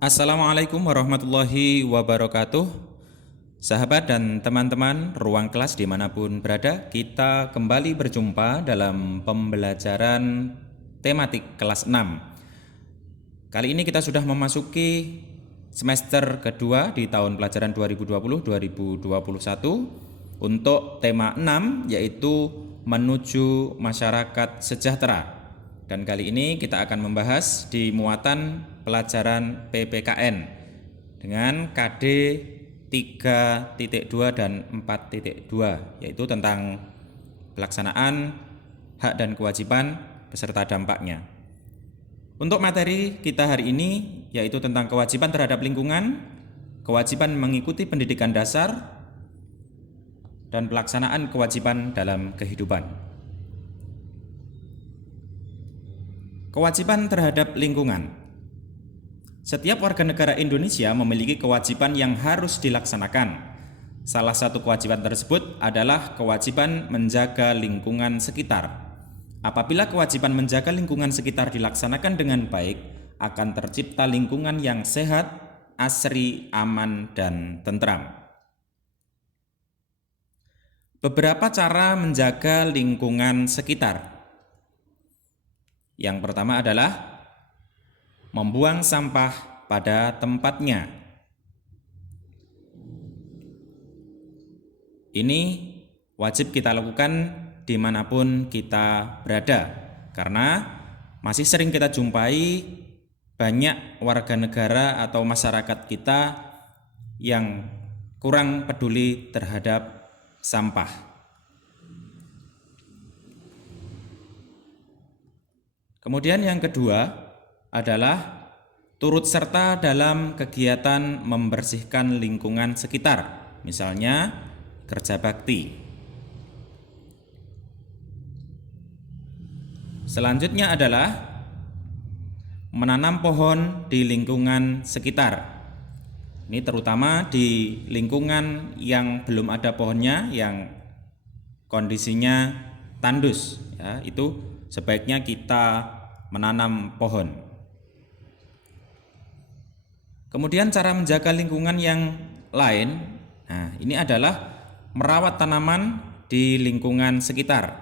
Assalamualaikum warahmatullahi wabarakatuh. Sahabat dan teman-teman ruang kelas dimanapun berada, kita kembali berjumpa dalam pembelajaran tematik kelas 6. Kali ini kita sudah memasuki semester kedua di tahun pelajaran 2020-2021 untuk tema 6, yaitu menuju masyarakat sejahtera. Dan kali ini kita akan membahas di muatan pelajaran PPKN dengan KD 3.2 dan 4.2, yaitu tentang pelaksanaan hak dan kewajiban beserta dampaknya. Untuk materi kita hari ini yaitu tentang kewajiban terhadap lingkungan, kewajiban mengikuti pendidikan dasar, dan pelaksanaan kewajiban dalam kehidupan. Kewajiban terhadap lingkungan. Setiap warga negara Indonesia memiliki kewajiban yang harus dilaksanakan. Salah satu kewajiban tersebut adalah kewajiban menjaga lingkungan sekitar. Apabila kewajiban menjaga lingkungan sekitar dilaksanakan dengan baik, akan tercipta lingkungan yang sehat, asri, aman, dan tentram. Beberapa cara menjaga lingkungan sekitar. Yang pertama adalah membuang sampah pada tempatnya. Ini wajib kita lakukan dimanapun kita berada, karena masih sering kita jumpai banyak warga negara atau masyarakat kita yang kurang peduli terhadap sampah. Kemudian yang kedua adalah turut serta dalam kegiatan membersihkan lingkungan sekitar, misalnya kerja bakti. Selanjutnya adalah menanam pohon di lingkungan sekitar. Ini terutama di lingkungan yang belum ada pohonnya, yang kondisinya tandus, ya, itu sebaiknya kita menanam pohon. Kemudian cara menjaga lingkungan yang lain, ini adalah merawat tanaman di lingkungan sekitar.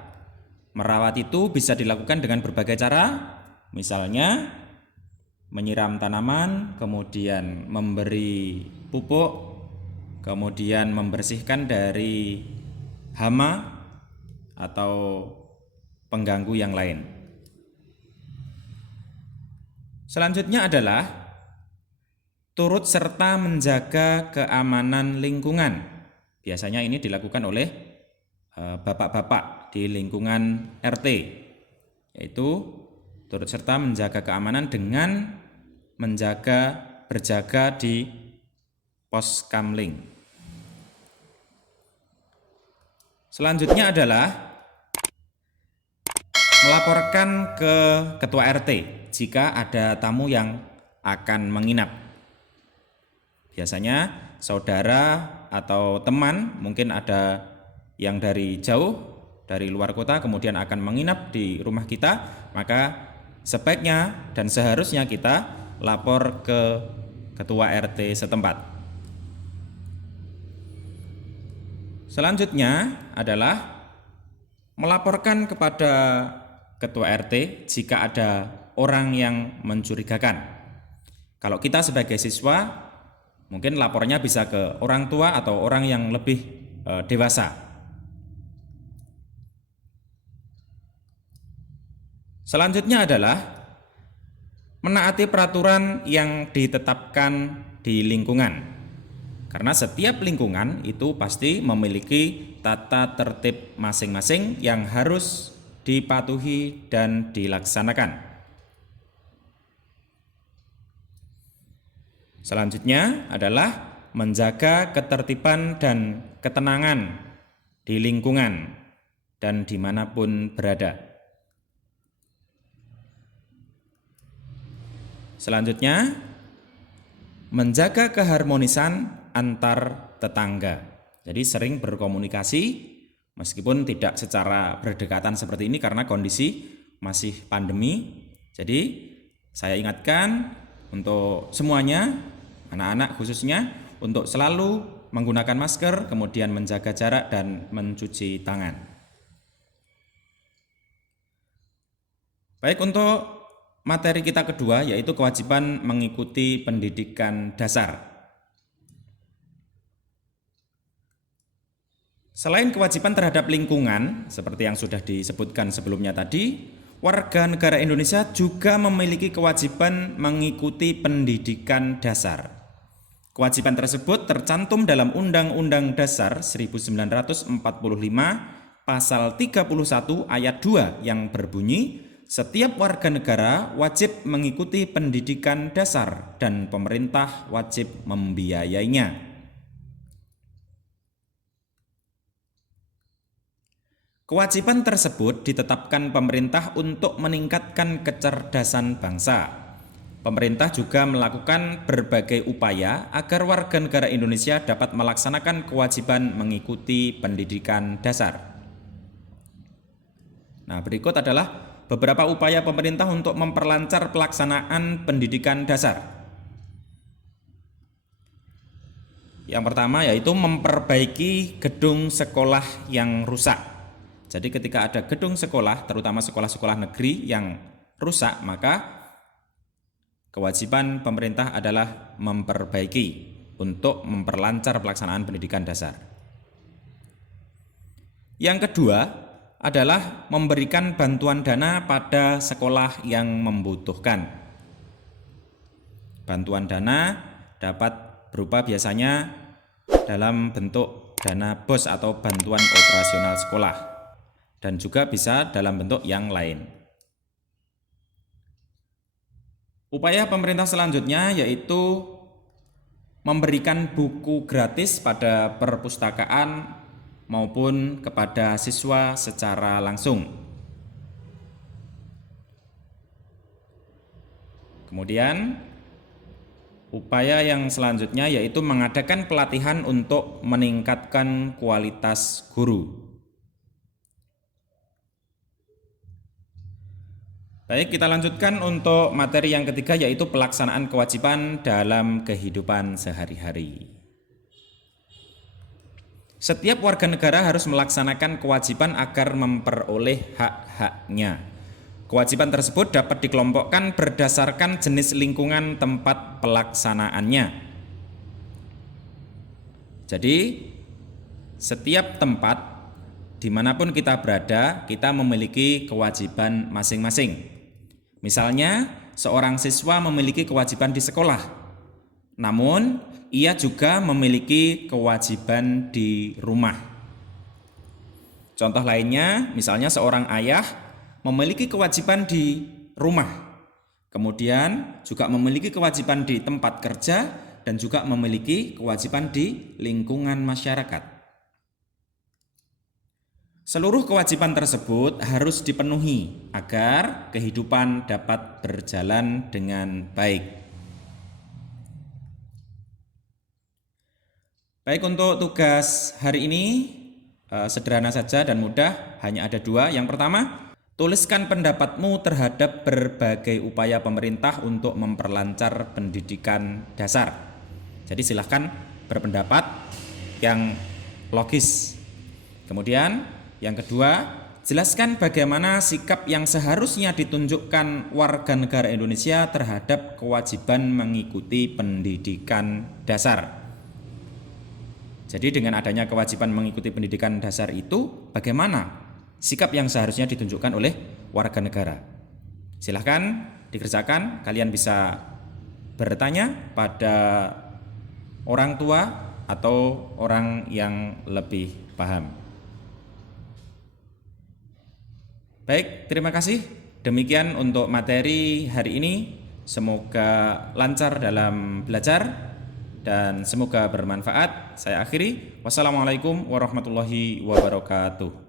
Merawat itu bisa dilakukan dengan berbagai cara, misalnya menyiram tanaman, kemudian memberi pupuk, kemudian membersihkan dari hama atau pengganggu yang lain. Selanjutnya adalah turut serta menjaga keamanan lingkungan. Biasanya ini dilakukan oleh bapak-bapak di lingkungan RT, yaitu turut serta menjaga keamanan dengan berjaga di pos kamling. Selanjutnya adalah melaporkan ke ketua RT jika ada tamu yang akan menginap. Biasanya saudara atau teman, mungkin ada yang dari jauh, dari luar kota, kemudian akan menginap di rumah kita, maka sebaiknya dan seharusnya kita lapor ke ketua RT setempat. Selanjutnya adalah melaporkan kepada ketua RT jika ada orang yang mencurigakan. Kalau kita sebagai siswa, mungkin lapornya bisa ke orang tua atau orang yang lebih dewasa. Selanjutnya adalah menaati peraturan yang ditetapkan di lingkungan. Karena setiap lingkungan itu pasti memiliki tata tertib masing-masing yang harus dipatuhi dan dilaksanakan. Selanjutnya adalah menjaga ketertiban dan ketenangan di lingkungan dan dimanapun berada. Selanjutnya, menjaga keharmonisan antar tetangga. Jadi sering berkomunikasi meskipun tidak secara berdekatan seperti ini karena kondisi masih pandemi. Jadi saya ingatkan, untuk semuanya, anak-anak khususnya, untuk selalu menggunakan masker, kemudian menjaga jarak dan mencuci tangan. Baik, untuk materi kita kedua yaitu kewajiban mengikuti pendidikan dasar. Selain kewajiban terhadap lingkungan, seperti yang sudah disebutkan sebelumnya tadi, warga negara Indonesia juga memiliki kewajiban mengikuti pendidikan dasar. Kewajiban tersebut tercantum dalam Undang-Undang Dasar 1945 pasal 31 ayat 2 yang berbunyi, setiap warga negara wajib mengikuti pendidikan dasar dan pemerintah wajib membiayainya. Kewajiban tersebut ditetapkan pemerintah untuk meningkatkan kecerdasan bangsa. Pemerintah juga melakukan berbagai upaya agar warga negara Indonesia dapat melaksanakan kewajiban mengikuti pendidikan dasar. Nah, berikut adalah beberapa upaya pemerintah untuk memperlancar pelaksanaan pendidikan dasar. Yang pertama yaitu memperbaiki gedung sekolah yang rusak. Jadi ketika ada gedung sekolah, terutama sekolah-sekolah negeri yang rusak, maka kewajiban pemerintah adalah memperbaiki untuk memperlancar pelaksanaan pendidikan dasar. Yang kedua adalah memberikan bantuan dana pada sekolah yang membutuhkan. Bantuan dana dapat berupa biasanya dalam bentuk dana BOS atau bantuan operasional sekolah, dan juga bisa dalam bentuk yang lain. Upaya pemerintah selanjutnya yaitu memberikan buku gratis pada perpustakaan maupun kepada siswa secara langsung. Kemudian upaya yang selanjutnya yaitu mengadakan pelatihan untuk meningkatkan kualitas guru. Baik, kita lanjutkan untuk materi yang ketiga yaitu pelaksanaan kewajiban dalam kehidupan sehari-hari. Setiap warga negara harus melaksanakan kewajiban agar memperoleh hak-haknya. Kewajiban tersebut dapat dikelompokkan berdasarkan jenis lingkungan tempat pelaksanaannya. Jadi, setiap tempat dimanapun kita berada, kita memiliki kewajiban masing-masing. Misalnya, seorang siswa memiliki kewajiban di sekolah, namun ia juga memiliki kewajiban di rumah. Contoh lainnya, misalnya seorang ayah memiliki kewajiban di rumah, kemudian juga memiliki kewajiban di tempat kerja, dan juga memiliki kewajiban di lingkungan masyarakat. Seluruh kewajiban tersebut harus dipenuhi agar kehidupan dapat berjalan dengan baik. Baik, untuk tugas hari ini sederhana saja dan mudah, hanya ada dua. Yang pertama, tuliskan pendapatmu terhadap berbagai upaya pemerintah untuk memperlancar pendidikan dasar. Jadi silahkan berpendapat yang logis. Kemudian yang kedua, jelaskan bagaimana sikap yang seharusnya ditunjukkan warga negara Indonesia terhadap kewajiban mengikuti pendidikan dasar. Jadi dengan adanya kewajiban mengikuti pendidikan dasar itu, bagaimana sikap yang seharusnya ditunjukkan oleh warga negara? Silahkan dikerjakan, kalian bisa bertanya pada orang tua atau orang yang lebih paham. Baik, terima kasih. Demikian untuk materi hari ini. Semoga lancar dalam belajar dan semoga bermanfaat. Saya akhiri. Wassalamualaikum warahmatullahi wabarakatuh.